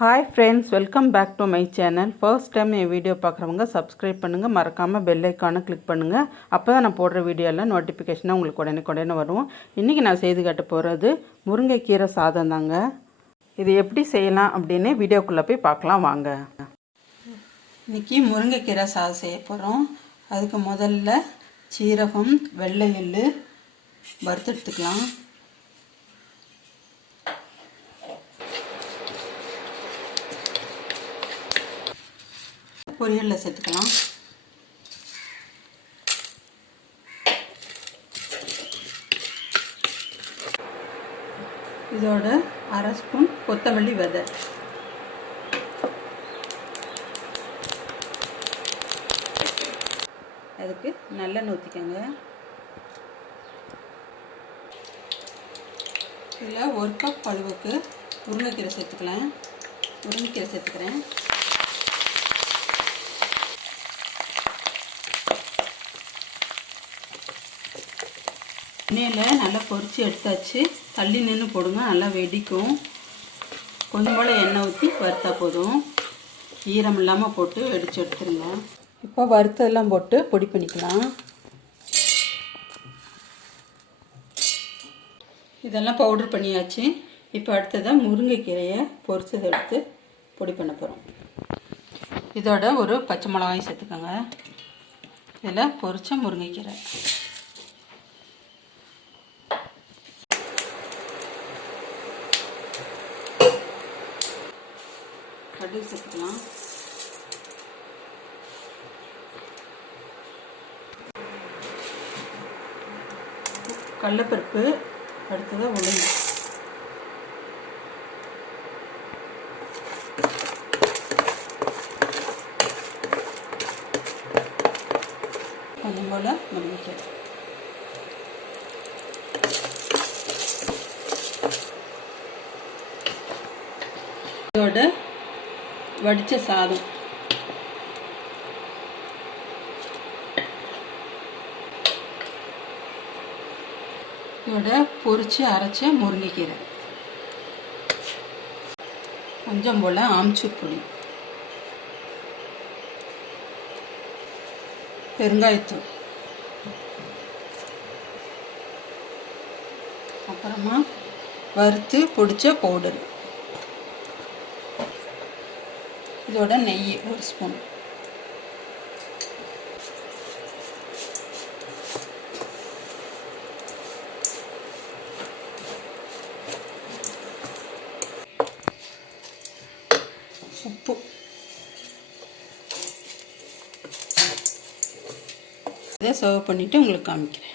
Hi friends, welcome back to my channel. First time என் video பார்க்குறவங்க subscribe பண்ணுங்கள், மறக்காமல் பெல் ஐக்கானை கிளிக் பண்ணுங்கள். அப்போ தான் நான் போடுற வீடியோலாம் நோட்டிஃபிகேஷனாக உங்களுக்கு உடனே வரும். இன்றைக்கி நான் செய்து காட்ட போகிறது முருங்கைக்கீரை சாதம் தாங்க. இது எப்படி செய்யலாம் அப்படின்னு வீடியோக்குள்ளே போய் பார்க்கலாம் வாங்க. இன்றைக்கி முருங்கைக்கீரை சாதம் செய்ய போகிறோம். அதுக்கு முதல்ல சீரகம், வெள்ளை எள்ளு வறுத்து எடுத்துக்கலாம். பொரியலில் சேர்த்துக்கலாம். இதோட அரை ஸ்பூன் கொத்தமல்லி விதை, அதுக்கு நல்லெண்ணெய் ஊற்றிக்கோங்க. இதில் 1 கப் அளவுக்கு முருங்கைக்கீரை சேர்த்துக்கிறேன். எண்ணெயில் நல்லா பொரித்து எடுத்தாச்சு. தள்ளி நின்று போடுங்க, நல்லா வெடிக்கும். கொஞ்சம் போல் எண்ணெய் ஊற்றி வறுத்தா போதும். ஈரம் இல்லாமல் போட்டு வெடித்து எடுத்துருங்க. இப்போ வறுத்தெல்லாம் போட்டு பொடி பண்ணிக்கலாம். இதெல்லாம் பவுடர் பண்ணியாச்சு. இப்போ அடுத்ததாக முருங்கைக்கீரையை பொரிச்சதை எடுத்து பொடி பண்ண போகிறோம். இதோட ஒரு பச்சை மிளகாய் சேர்த்துக்கோங்க. இதில் பொரிச்ச முருங்கைக்கீரை, கடுகு சேர்த்துக்கலாம். கடலைப்பருப்பு, அடுத்ததாக உளுந்து, கொஞ்சம் போல் முருங்கைக்கீரை, இதோட வடித்த சாதம், இதோட பொரிச்சு அரைச்ச முருங்கைக்கீரை, கொஞ்சம் போல் ஆம்ச்சூர் பொடி, பெருங்காயத்தூள், அப்புறமா வறுத்து பொடிச்ச பவுடர், இதோட நெய் 1 ஸ்பூன், உப்பு, இதை சர்வ் பண்ணிவிட்டு உங்களுக்கு காமிக்கிறேன்.